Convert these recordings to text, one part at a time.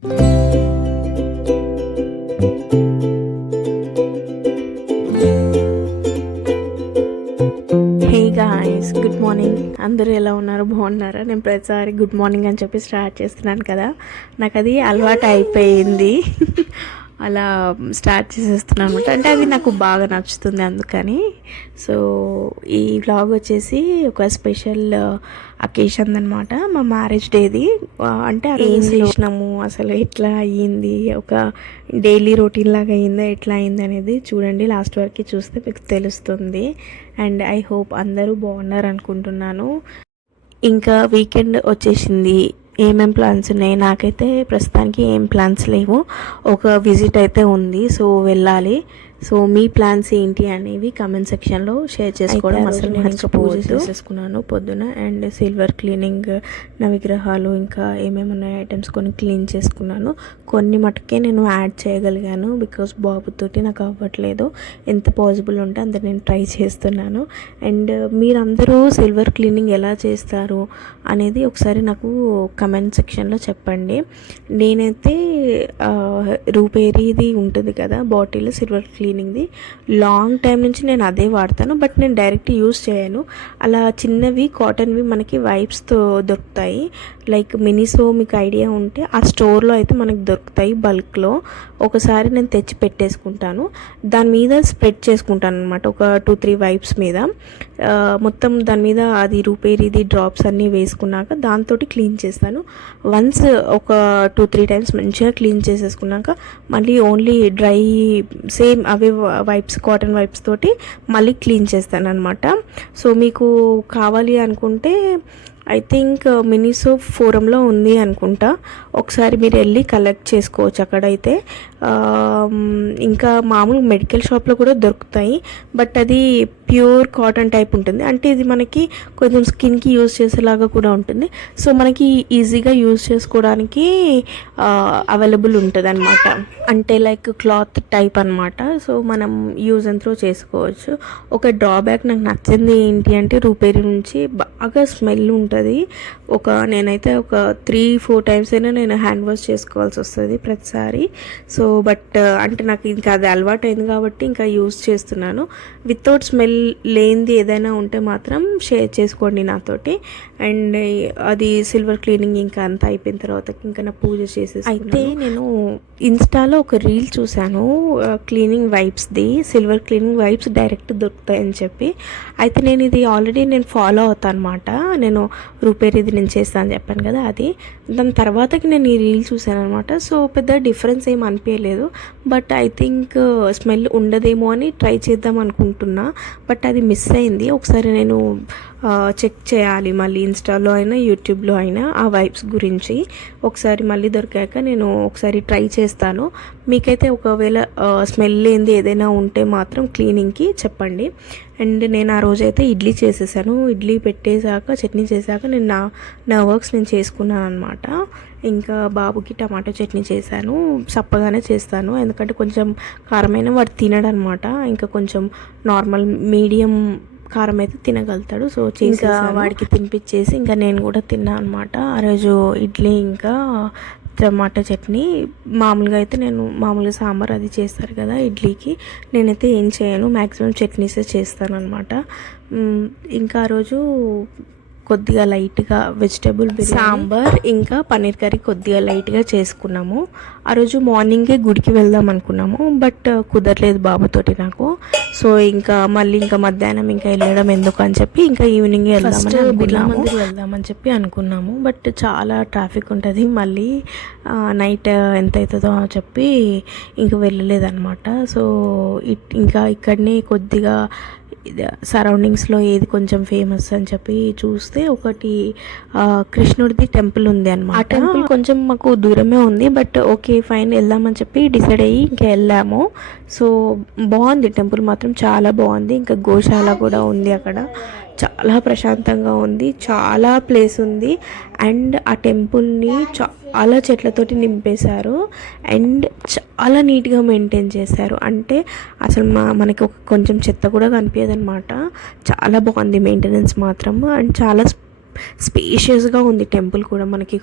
Hey guys, good morning. అందరూ ఎలా ఉన్నారు? బాగున్నారా? నేను ప్రతిసారి గుడ్ మార్నింగ్ అని చెప్పి స్టార్ట్ చేస్తున్నాను కదా, నాకు అది అలవాటు అయిపోయింది. అలా స్టార్ట్ చేసేస్తున్నాను అనమాట. అంటే అది నాకు బాగా నచ్చుతుంది అందుకని. సో ఈ వ్లాగ్ వచ్చేసి ఒక స్పెషల్ అకేషన్ అనమాట, మా మ్యారేజ్ డేది. అంటే ఏం చేసినాము, అసలు ఎట్లా అయ్యింది, ఒక డైలీ రొటీన్ లాగా అయ్యిందా, ఎట్లా అయింది అనేది చూడండి. లాస్ట్ వరకు చూస్తే మీకు తెలుస్తుంది. అండ్ ఐ హోప్ అందరూ బాగున్నారు అనుకుంటున్నాను. ఇంకా వీకెండ్ వచ్చేసింది. ఏమేం ప్లాన్స్ ఉన్నాయి? నాకైతే ప్రస్తుతానికి ఏం ప్లాన్స్ లేవు. ఒక విజిట్ అయితే ఉంది, సో వెళ్ళాలి. సో మీ ప్లాన్స్ ఏంటి అనేవి కమెంట్ సెక్షన్లో షేర్ చేసుకోవడం అసలు మంచి పూజ చేసేసుకున్నాను పొద్దున. అండ్ సిల్వర్ క్లీనింగ్, నవగ్రహాలు, ఇంకా ఏమేమి ఉన్నాయి ఐటమ్స్ కొన్ని క్లీన్ చేసుకున్నాను. కొన్ని మటుకే నేను యాడ్ చేయగలిగాను, బికాస్ బాబుతోటి నాకు అవ్వట్లేదు. ఎంత పాసిబుల్ ఉంటే అంత నేను ట్రై చేస్తున్నాను. అండ్ మీరందరూ సిల్వర్ క్లీనింగ్ ఎలా చేస్తారు అనేది ఒకసారి నాకు కమెంట్ సెక్షన్లో చెప్పండి. నేనైతే రూపేరీది ఉంటుంది కదా బాటిల్, సిల్వర్ క్లీనింగ్ది, లాంగ్ టైం నుంచి నేను అదే వాడతాను. బట్ నేను డైరెక్ట్ యూస్ చేయను. అలా చిన్నవి కాటన్వి మనకి వైప్స్తో దొరుకుతాయి, లైక్ మినిసో, మీకు ఐడియా ఉంటే ఆ స్టోర్లో అయితే మనకి దొరుకుతాయి బల్క్లో. ఒకసారి నేను తెచ్చి పెట్టేసుకుంటాను, దాని మీద స్ప్రెడ్ చేసుకుంటాను అనమాట, ఒక 2-3 వైప్స్ మీద. మొత్తం దాని మీద అది రూపేరీది డ్రాప్స్ అన్నీ వేసుకున్నాక దాంతో క్లీన్ చేస్తాను. వన్స్ ఒక 2-3 టైమ్స్ మంచిగా క్లీన్ చేసేసుకున్నాక మళ్ళీ ఓన్లీ డ్రై సేమ్ అవే వైప్స్, కాటన్ వైప్స్ తోటి మళ్ళీ క్లీన్ చేస్తాను అనమాట. సో మీకు కావాలి అనుకుంటే ఐ థింక్ మినిసో ఫోరంలో ఉంది అనుకుంటా, ఒకసారి మీరు వెళ్ళి కలెక్ట్ చేసుకోవచ్చు అక్కడైతే. ఇంకా మామూలు మెడికల్ షాప్లో కూడా దొరుకుతాయి, బట్ అది ప్యూర్ కాటన్ టైప్ ఉంటుంది. అంటే ఇది మనకి కొంచెం స్కిన్కి యూజ్ చేసేలాగా కూడా ఉంటుంది. సో మనకి ఈజీగా యూజ్ చేసుకోవడానికి అవైలబుల్ ఉంటుంది అనమాట. అంటే లైక్ క్లాత్ టైప్ అనమాట. సో మనం యూజ్ అండ్ త్రో చేసుకోవచ్చు. ఒక డ్రాబ్యాక్ నాకు నచ్చింది ఏంటి అంటే, రూపేరీ నుంచి బాగా స్మెల్ ఉంటుంది. నేనైతే ఒక 3-4 టైమ్స్ అయినా నేను హ్యాండ్ వాష్ చేసుకోవాల్సి వస్తుంది ప్రతిసారి. సో బట్ అంటే నాకు ఇంకా అది అలవాటు అయింది కాబట్టి ఇంకా యూజ్ చేస్తున్నాను. వితౌట్ స్మెల్ లేనిది ఏదైనా ఉంటే మాత్రం షేర్ చేసుకోండి నాతోటి. అండ్ అది సిల్వర్ క్లీనింగ్ ఇంకా అంతా అయిపోయిన తర్వాత ఇంకా నా పూజ చేసేసి అయితే నేను ఇన్స్టాలో ఒక రీల్ చూశాను, క్లీనింగ్ వైప్స్ది, సిల్వర్ క్లీనింగ్ వైప్స్ డైరెక్ట్ దొరుకుతాయని చెప్పి. అయితే నేను ఇది ఆల్రెడీ ఫాలో అవుతాను అనమాట. నేను రూపేరీది నేను చేస్తాను అని చెప్పాను కదా, అది. దాని తర్వాతకి నేను ఈ రీల్ చూశాను అనమాట. సో పెద్ద డిఫరెన్స్ ఏం అనిపించలేదు, బట్ ఐ థింక్ స్మెల్ ఉండదేమో అని ట్రై చేద్దాం అనుకుంటున్నా, బట్ అది మిస్ అయింది. ఒకసారి నేను చెక్ చేయాలి మళ్ళీ, ఇన్స్టాలో అయినా యూట్యూబ్లో అయినా ఆ వైబ్స్ గురించి. ఒకసారి మళ్ళీ దొరికాక నేను ఒకసారి ట్రై చేస్తాను. మీకైతే ఒకవేళ స్మెల్ లేనిది ఏదైనా ఉంటే మాత్రం క్లీనింగ్కి చెప్పండి. అండ్ నేను ఆ రోజైతే ఇడ్లీ చేసేసాను. ఇడ్లీ పెట్టేశాక, చట్నీ చేశాక నేను నా వర్క్స్ నేను చేసుకున్నాను అనమాట. ఇంకా బాబుకి టమాటో చట్నీ చేశాను. చప్పగానే చేస్తాను, ఎందుకంటే కొంచెం కారమైన వాడు తినడనమాట. ఇంకా కొంచెం నార్మల్ మీడియం కారం అయితే తినగలుగుతాడు. సో ఇంకా వాడికి తినిపించేసి ఇంకా నేను కూడా తిన్నాను అనమాట ఆ రోజు. ఇడ్లీ ఇంకా టమాటా చట్నీ. మామూలుగా అయితే నేను మామూలుగా సాంబార్ అది చేస్తారు కదా ఇడ్లీకి, నేనైతే ఏం చేయను, మ్యాక్సిమం చట్నీసే చేస్తాను అనమాట. ఇంకా ఆ రోజు కొద్దిగా లైట్గా వెజిటేబుల్ సాంబార్ ఇంకా పన్నీర్ కర్రీ కొద్దిగా లైట్గా చేసుకున్నాము. ఆ రోజు మార్నింగే గుడికి వెళ్దాం అనుకున్నాము, బట్ కుదరలేదు బాబుతోటి నాకు. సో ఇంకా మళ్ళీ ఇంకా మధ్యాహ్నం ఇంకా వెళ్ళడం ఎందుకు అని చెప్పి ఇంకా ఈవినింగ్ వెళ్దామని చెప్పి అనుకున్నాము. బట్ చాలా ట్రాఫిక్ ఉంటుంది, మళ్ళీ నైట్ ఎంత అవుతుందో అని చెప్పి ఇంక వెళ్ళలేదన్నమాట. సో ఇంకా ఇక్కడనే కొద్దిగా సరౌండింగ్స్లో ఏది కొంచెం ఫేమస్ అని చెప్పి చూస్తే ఒకటి కృష్ణుడిది టెంపుల్ ఉంది అనమాట. ఆ టెంపుల్ కొంచెం మాకు దూరమే ఉంది, బట్ ఓకే ఫైన్ వెళ్దామని చెప్పి డిసైడ్ అయ్యి ఇంకా వెళ్ళాము. సో బాగుంది టెంపుల్ మాత్రం, చాలా బాగుంది. ఇంకా గోశాల కూడా ఉంది అక్కడ, చాలా ప్రశాంతంగా ఉంది, చాలా ప్లేస్ ఉంది. అండ్ ఆ టెంపుల్ని చాలా చెట్లతోటి నింపేశారు అండ్ చాలా నీట్గా మెయింటైన్ చేశారు. అంటే అసలు మనకి కొంచెం చెత్త కూడా కనిపించదు అనమాట. చాలా బాగుంది మెయింటెనెన్స్ మాత్రం. అండ్ చాలా స్పేషియస్గా ఉంది టెంపుల్ కూడా. మనకి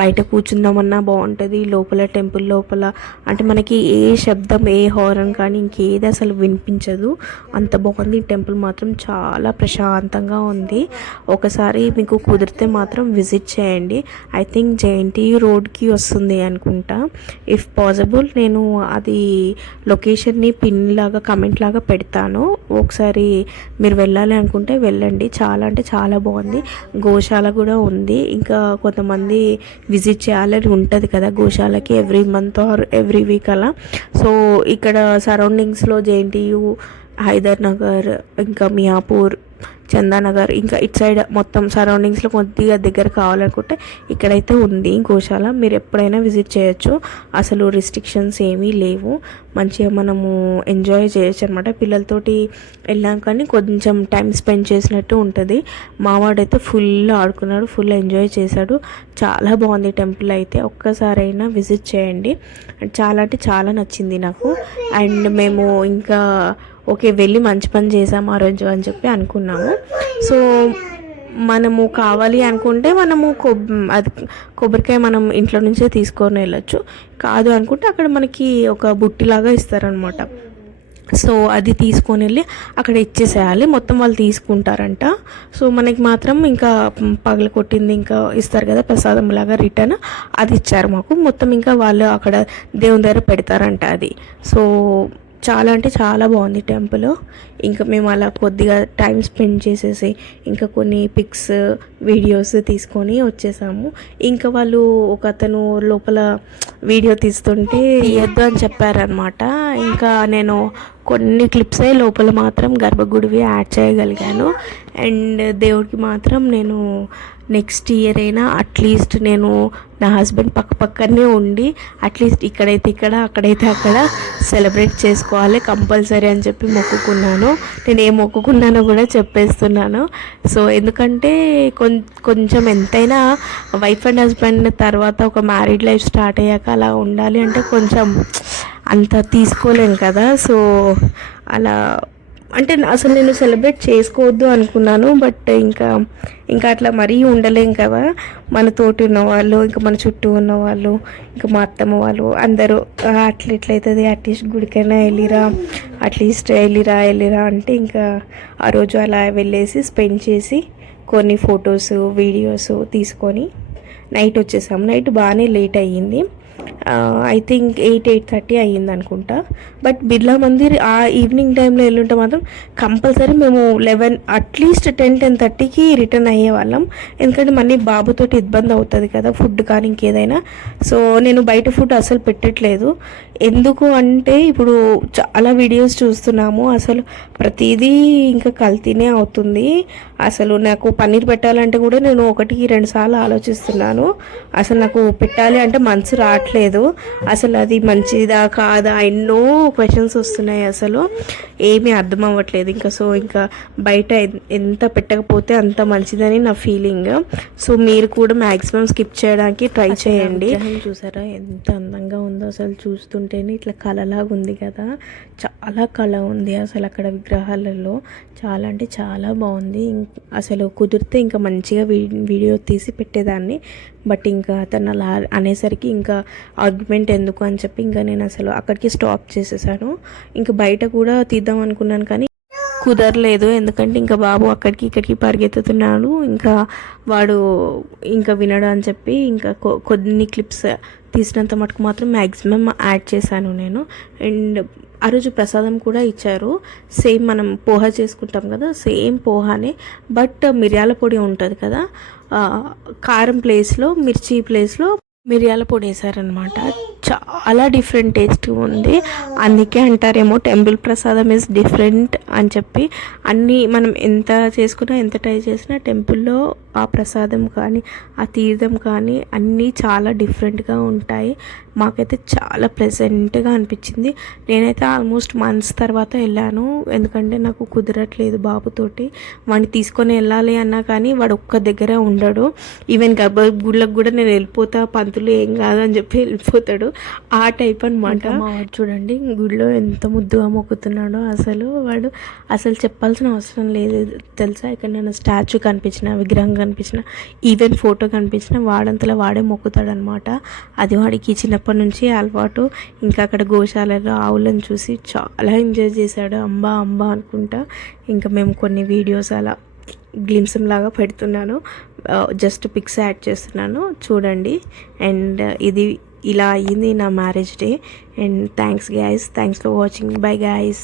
బయట కూర్చుందామన్నా బాగుంటుంది, లోపల టెంపుల్ లోపల అంటే మనకి ఏ శబ్దం, ఏ హారన్ కానీ ఇంకేది అసలు వినిపించదు, అంత బాగుంది. టెంపుల్ మాత్రం చాలా ప్రశాంతంగా ఉంది. ఒకసారి మీకు కుదిరితే మాత్రం విజిట్ చేయండి. ఐ థింక్ జేఎన్టీయూ రోడ్కి వస్తుంది అనుకుంటా. ఇఫ్ పాసిబుల్ నేను అది లొకేషన్ని పిన్ లాగా కమెంట్ లాగా పెడతాను. ఒకసారి మీరు వెళ్ళాలి అనుకుంటే వెళ్ళండి. చాలా అంటే చాలా బాగుంది. గోశాల కూడా ఉంది. ఇంకా కొంతమంది విజిట్ చేయాలని ఉంటుంది కదా గోశాలకి, every month or every week అలా. సో ఇక్కడ సరౌండింగ్స్లో జేఎన్టీయూ, హైదర్ నగర్, ఇంకా మియాపూర్, చందానగర్, ఇంకా ఇటు సైడ్ మొత్తం సరౌండింగ్స్లో కొద్దిగా దగ్గర కావాలనుకుంటే ఇక్కడైతే ఉంది గోశాల. మీరు ఎప్పుడైనా విజిట్ చేయొచ్చు. అసలు రిస్ట్రిక్షన్స్ ఏమీ లేవు. మంచిగా మనము ఎంజాయ్ చేయొచ్చు అనమాట. పిల్లలతోటి వెళ్ళాం కానీ కొంచెం టైం స్పెండ్ చేసినట్టు ఉంటుంది. మావాడైతే ఫుల్ ఆడుకున్నాడు, ఫుల్ ఎంజాయ్ చేశాడు. చాలా బాగుంది టెంపుల్ అయితే. ఒక్కసారైనా విజిట్ చేయండి. చాలా అంటే చాలా నచ్చింది నాకు. అండ్ మేము ఇంకా ఓకే వెళ్ళి మంచి పని చేసాము ఆ రోజు అని చెప్పి అనుకున్నాము. సో మనము కావాలి అనుకుంటే మనము కొబ్బరికాయ మనం ఇంట్లో నుంచే తీసుకొని వెళ్ళచ్చు. కాదు అనుకుంటే అక్కడ మనకి ఒక బుట్టిలాగా ఇస్తారనమాట. సో అది తీసుకొని వెళ్ళి అక్కడ ఇచ్చేసేయాలి. మొత్తం వాళ్ళు తీసుకుంటారంట. సో మనకి మాత్రం ఇంకా పగల కొట్టింది ఇంకా ఇస్తారు కదా ప్రసాదం లాగా, రిటర్న్ అది ఇచ్చారు మాకు. మొత్తం ఇంకా వాళ్ళు అక్కడ దేవుని దగ్గర పెడతారంట అది. సో చాలా అంటే చాలా బాగుంది టెంపుల్. ఇంకా మేము అలా కొద్దిగా టైం స్పెండ్ చేసేసి ఇంకా కొన్ని పిక్స్, వీడియోస్ తీసుకొని వచ్చేసాము. ఇంకా వాళ్ళు ఒక అతను లోపల వీడియో తీస్తుంటే తీయొద్దు అని చెప్పారనమాట. ఇంకా నేను కొన్ని క్లిప్సే లోపల మాత్రం గర్భగుడివి యాడ్ చేయగలిగాను. అండ్ దేవుడికి మాత్రం నేను నెక్స్ట్ ఇయర్ అయినా అట్లీస్ట్ నేను నా హస్బెండ్ పక్కనే ఉండి అట్లీస్ట్ ఇక్కడైతే ఇక్కడ, అక్కడైతే అక్కడ సెలబ్రేట్ చేసుకోవాలి కంపల్సరీ అని చెప్పి మొక్కుకున్నాను. నేను ఏం మొక్కుకున్నానో కూడా చెప్పేస్తున్నాను. సో ఎందుకంటే కొంచెం ఎంతైనా వైఫ్ అండ్ హస్బెండ్ తర్వాత ఒక మ్యారీడ్ లైఫ్ స్టార్ట్ అయ్యాక అలా ఉండాలి అంటే కొంచెం అంత తీసుకోలేను కదా. సో అలా అంటే అసలు నేను సెలబ్రేట్ చేసుకోవద్దు అనుకున్నాను. బట్ ఇంకా అట్లా మరీ ఉండలేం కదా. మన తోటి ఉన్నవాళ్ళు, ఇంకా మన చుట్టూ ఉన్నవాళ్ళు, ఇంకా మా అత్తమ్మ వాళ్ళు అందరూ ఎట్లయితుంది అట్లీస్ట్ గుడికైనా వెళ్ళిరా అంటే ఇంకా ఆ రోజు అలా వెళ్ళేసి స్పెండ్ చేసి కొన్ని ఫొటోస్, వీడియోస్ తీసుకొని నైట్ వచ్చేసాము. నైట్ బాగానే లేట్ అయ్యింది. ఐ థింక్ 8-8:30 అయ్యింది అనుకుంటా. బట్ బిర్లా మందిర్ ఆ ఈవినింగ్ టైంలో వెళ్ళుంటే మాత్రం కంపల్సరీ మేము 11 అట్లీస్ట్ 10-10:30కి రిటర్న్ అయ్యేవాళ్ళం. ఎందుకంటే మళ్ళీ బాబుతోటి ఇబ్బంది అవుతుంది కదా ఫుడ్ కానీ ఇంకేదైనా. సో నేను బయట ఫుడ్ అసలు పెట్టట్లేదు. ఎందుకు అంటే ఇప్పుడు చాలా వీడియోస్ చూస్తున్నాము, అసలు ప్రతిదీ ఇంకా కల్తీనే అవుతుంది. అసలు నాకు పన్నీర్ పెట్టాలంటే కూడా నేను 1-2 సార్లు ఆలోచిస్తున్నాను. అసలు నాకు పెట్టాలి అంటే మనసు రావట్లేదు. అసలు అది మంచిదా కాదా ఎన్నో క్వశ్చన్స్ వస్తున్నాయి. అసలు ఏమీ అర్థం అవ్వట్లేదు. ఇంకా బయట ఎంత పెట్టకపోతే అంత మంచిదని నా ఫీలింగ్. సో మీరు కూడా మ్యాక్సిమం స్కిప్ చేయడానికి ట్రై చేయండి. చూసారా ఎంత అందంగా ఉందో, అసలు చూస్తుంటేనే ఇట్లా కళలాగా ఉంది కదా. చాలా కళ ఉంది అసలు అక్కడ విగ్రహాలలో. చాలా అంటే చాలా బాగుంది. అసలు కుదిరితే ఇంకా మంచిగా వీడియో తీసి పెట్టేదాన్ని. బట్ ఇంకా తను అలా అనేసరికి ఇంకా ఆర్గ్యుమెంట్ ఎందుకు అని చెప్పి ఇంకా నేను అసలు అక్కడికి స్టాప్ చేసేసాను. ఇంకా బయట కూడా తీద్దాం అనుకున్నాను కానీ కుదరలేదు. ఎందుకంటే ఇంకా బాబు అక్కడికి ఇక్కడికి పరిగెత్తుతున్నాడు. ఇంకా వాడు ఇంకా వినడు అని చెప్పి ఇంకా కొన్ని క్లిప్స్ తీసినంత మటుకు మాత్రం మ్యాక్సిమం యాడ్ చేశాను నేను. అండ్ ఆ రోజు ప్రసాదం కూడా ఇచ్చారు. సేమ్ మనం పోహా చేసుకుంటాం కదా, సేమ్ పోహానే. బట్ మిరియాల పొడి ఉంటుంది కదా, కారం ప్లేస్లో, మిర్చి ప్లేస్లో మిరియాల పొడి వేసారనమాట. చాలా డిఫరెంట్ టేస్ట్ ఉంది. అందుకే అంటారేమో టెంపుల్ ప్రసాదం ఇస్ డిఫరెంట్ అని చెప్పి. అన్నీ మనం ఎంత చేసుకున్నా, ఎంత ట్రై చేసినా టెంపుల్లో ఆ ప్రసాదం కానీ, ఆ తీర్థం కానీ అన్నీ చాలా డిఫరెంట్గా ఉంటాయి. మాకైతే చాలా ప్లెజెంట్గా అనిపించింది. నేనైతే ఆల్మోస్ట్ మంత్స్ తర్వాత వెళ్ళాను. ఎందుకంటే నాకు కుదరట్లేదు బాబుతోటి. వాడిని తీసుకొని వెళ్ళాలి అన్నా కానీ వాడు ఒక్క దగ్గర ఉండడు. ఈవెన్ గర్భగుడిలకు కూడా నేను వెళ్ళిపోతా, పంతులు ఏం కాదు అని చెప్పి వెళ్ళిపోతాడు. ఆ టైప్ అనమాట. వాడు చూడండి గుడిలో ఎంత ముద్దుగా మొక్కుతున్నాడో. వాడు అసలు చెప్పాల్సిన అవసరం లేదు తెలుసా. ఇక్కడ నేను స్టాచ్యూ కనిపించిన, విగ్రహం కనిపించిన ఈవెన్ ఫోటో కనిపించిన వాడంతలో వాడే మొక్కుతాడనమాట. అది వాడికి చిన్నప్పటి నుంచి అలవాటు. ఇంకా అక్కడ గోశాలలో ఆవులను చూసి చాలా ఎంజాయ్ చేశాడు, అంబా అంబా అనుకుంటా. ఇంకా మేము కొన్ని వీడియోస్ అలా గ్లిమ్సం లాగా పెడుతున్నాను, జస్ట్ పిక్స్ యాడ్ చేస్తున్నాను చూడండి. అండ్ ఇది ఇలా అయ్యింది నా marriage day. And thanks guys, thanks for watching. Bye guys.